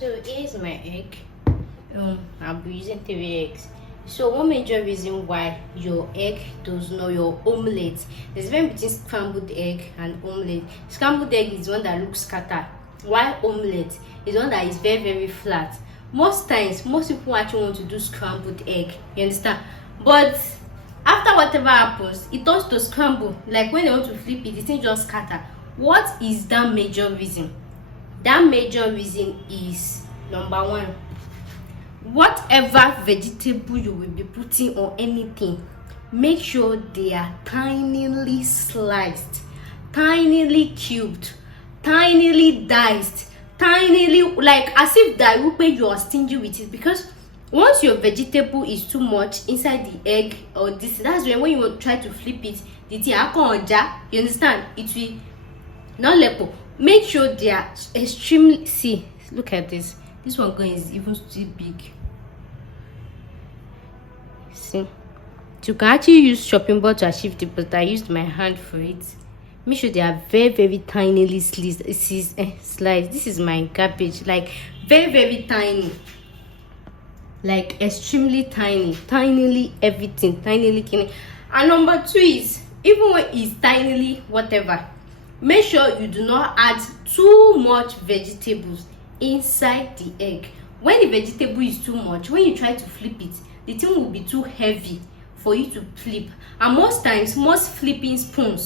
So here's my egg. I'll be using 3 eggs. So one major reason why your egg does not, your omelette, there's a difference between scrambled egg and omelette. Scrambled egg is one that looks scattered, while omelette is one that is very flat. Most times, most people actually want to do scrambled egg, you understand? But after whatever happens, it turns to scramble. Like when they want to flip it, the thing just scatter. What is that major reason? That major reason is number one, whatever vegetable you will be putting on anything, make sure they are tinily sliced, tinily cubed, tinily diced, tinily, like as if that will you are stingy with it. Because once your vegetable is too much inside the egg or this, that's when you will try to flip it, the thing you understand, it will not lepo. Make sure they are extremely, see, look at this one going is even still big. See, you can actually use chopping board to achieve it, but I used my hand for it. Make sure they are very tinily sliced. This is my cabbage, like very tiny, like extremely tinily everything, tinily tiny. And number two is, even when it's tinily whatever, make sure you do not add too much vegetables inside the egg. When the vegetable is too much, when you try to flip it, the thing will be too heavy for you to flip. And most times, most flipping frying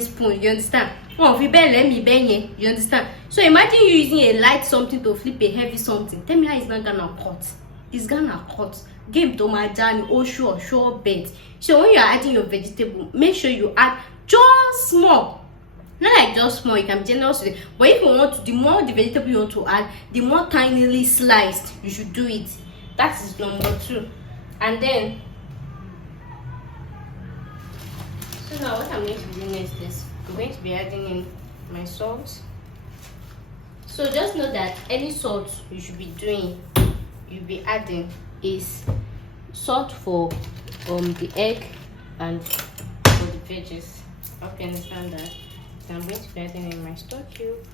spoon, you understand, you understand. So imagine you using a light something to flip a heavy something. Tell me how it's not gonna cut. It's gonna cut. Game to my journey, oh sure bet. So when you are adding your vegetable, make sure you add just small, not like just small. You can be generous with it, but if you want to, the more the vegetable you want to add, the more tinily sliced you should do it. That is number two. And then, so now what I'm going to do next is I'm going to be adding in my salt. So just know that any salt you should be doing, you'll be adding is salt for the egg and for the veggies. I hope you understand that. So I'm going to be adding in my stock cube.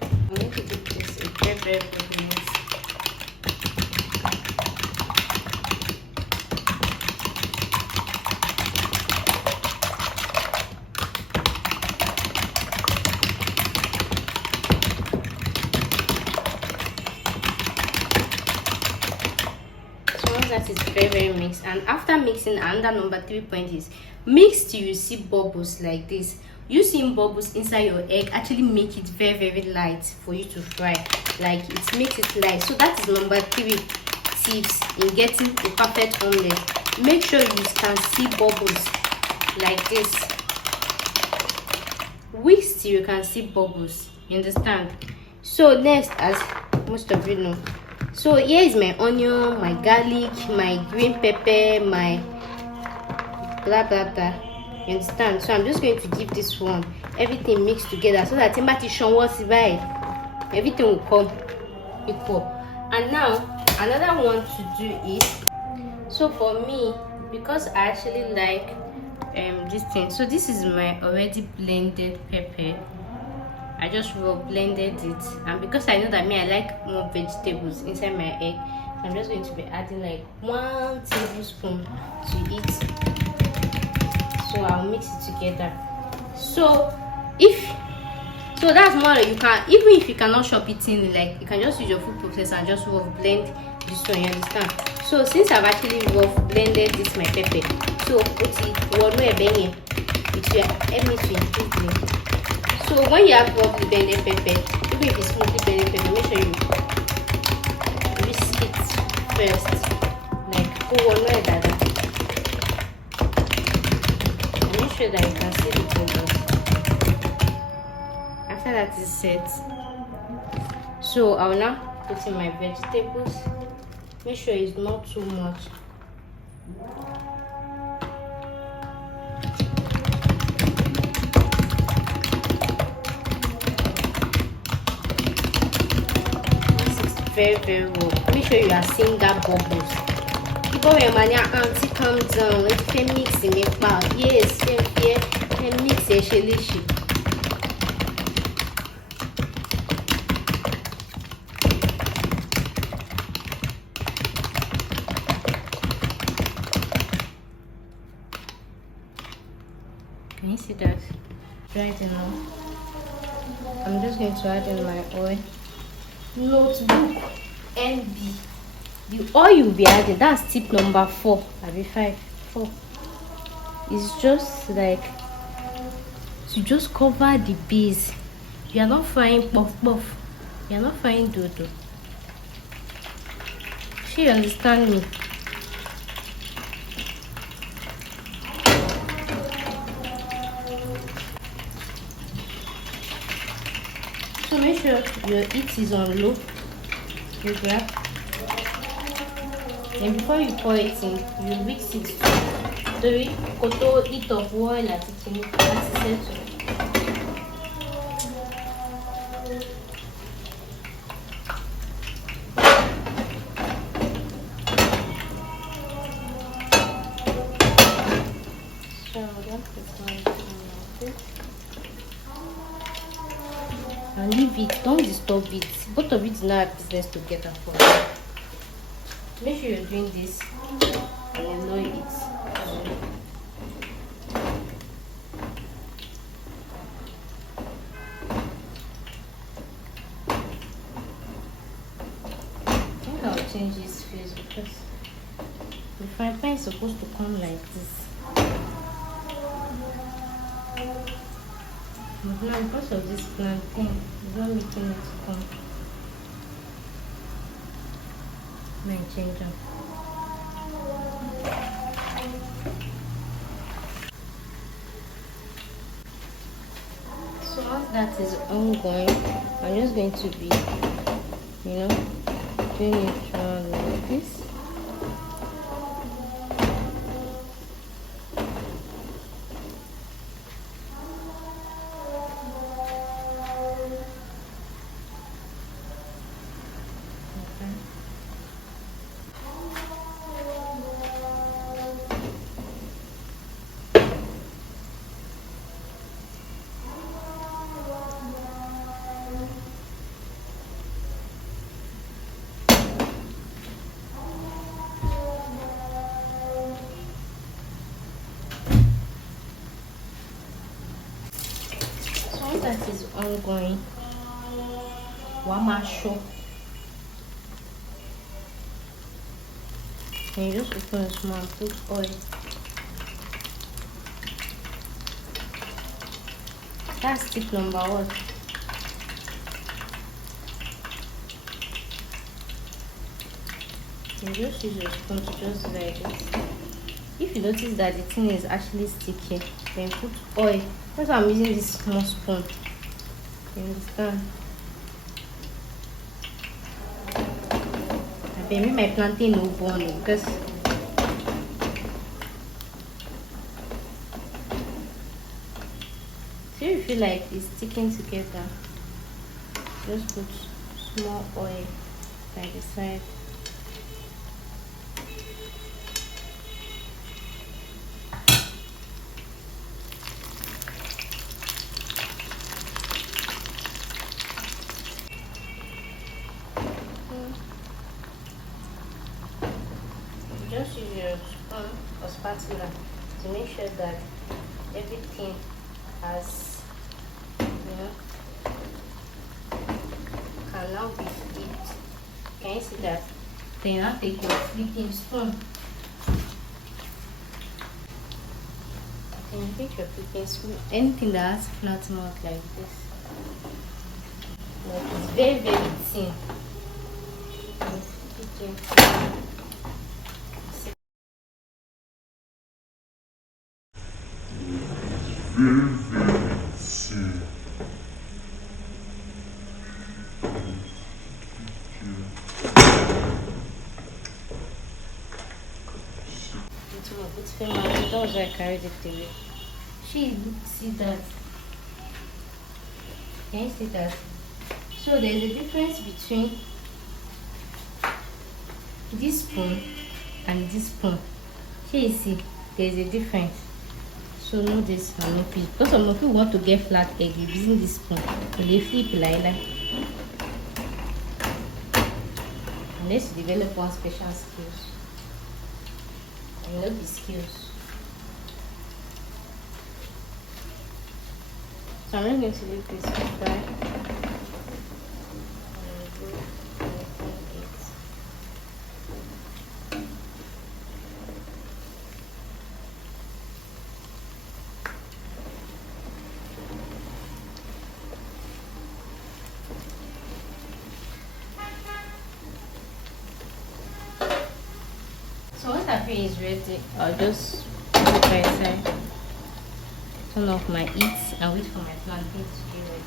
I'm going to give this a very mix. That is very mixed. And after mixing, another number 3 point is mix till you see bubbles like this. You seeing bubbles inside your egg actually make it very light for you to fry. Like it makes it light. So that is number 3 tips in getting a perfect omelette. Make sure you can see bubbles like this. Whisk till you can see bubbles, you understand. So next, as most of you know, so here is my onion, my garlic, my green pepper, my blah, you understand. So I'm just going to give this one everything mixed together so that everything will come equal. And now another one to do is, so for me, because I actually like this thing, so this is my already blended pepper. I just blended it, and because I know that I like more vegetables inside my egg, I'm just going to be adding like 1 tablespoon to it. So I'll mix it together. So that's more like, you can, even if you cannot chop it in, like you can just use your food processor and just blend this one, you understand. So since I've actually blended this my pepper, so it will help me to increase me. So when you have roughly blended pepper, even if it's smoothly blended pepper, make sure you whisk it first. Like go one way like that. And make sure that you can see the bubbles. After that is set, so I will now put in my vegetables. Make sure it's not too much. Very well. Make sure you are seeing that bubbles. People when my auntie calm down, let's mix in it back. finish it. Can you see that? Right enough. I'm just going to add in my oil. Notebook NB. The oil you'll be adding, that's tip number 4. Maybe 5. 4. It's just like to just cover the base. You are not frying puff puff. You are not frying dodo. She understand me. So make sure your heat is on low. You grab. And before you pour it in, you mix it. Torí kó tó heat of oil àti kíní láti settle. And leave it, don't disturb it. Both of it now have business together for you. Make sure you're doing this and enjoy it. I think I'll change this face because the fry pan is supposed to come like this. But now because of this plantain, it's not making it come. May change them. So once that is ongoing, I'm just going to be, doing it around like this. That is ongoing. Wamasho. And you just open a small and put oil. That's tip number 1. You just use your spoon to just like this. If you notice that the thing is actually sticky, then put oil. That's why I'm using this small spoon. You understand? Maybe my plantain no burn because so if you feel like it's sticking together, just put small oil by the side. Just use your spoon or spatula to make sure that everything has, can now be flipped. Can you see that? Then now take your flipping spoon. Then you take your flipping spoon. Anything that has flat mouth like this. Like it's very, very thin. And flip it gently. That was why I carried it away. See that? Can you see that? So there's a difference between this spoon and this spoon. Here you see, there's a difference. So no this and no peas. Because some of you want to get flat egg, you using this spoon. So they flip like that. And let's develop one special skills. I love the skills. So I'm not going to leave this dry. So once that is ready, I'll just put it by side, turn off my heat and wait for my plantain to be ready.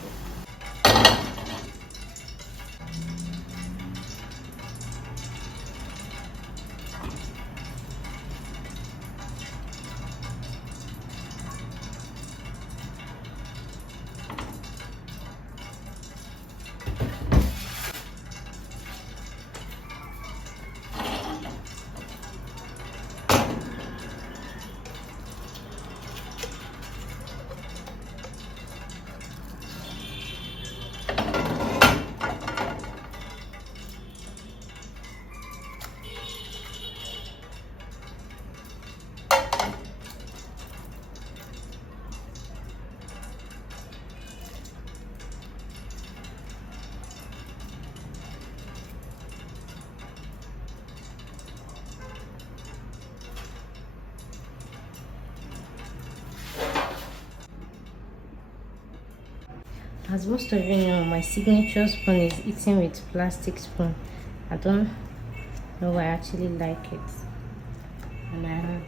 As most of you know, my signature spoon is eating with plastic spoon. I don't know why I actually like it. And I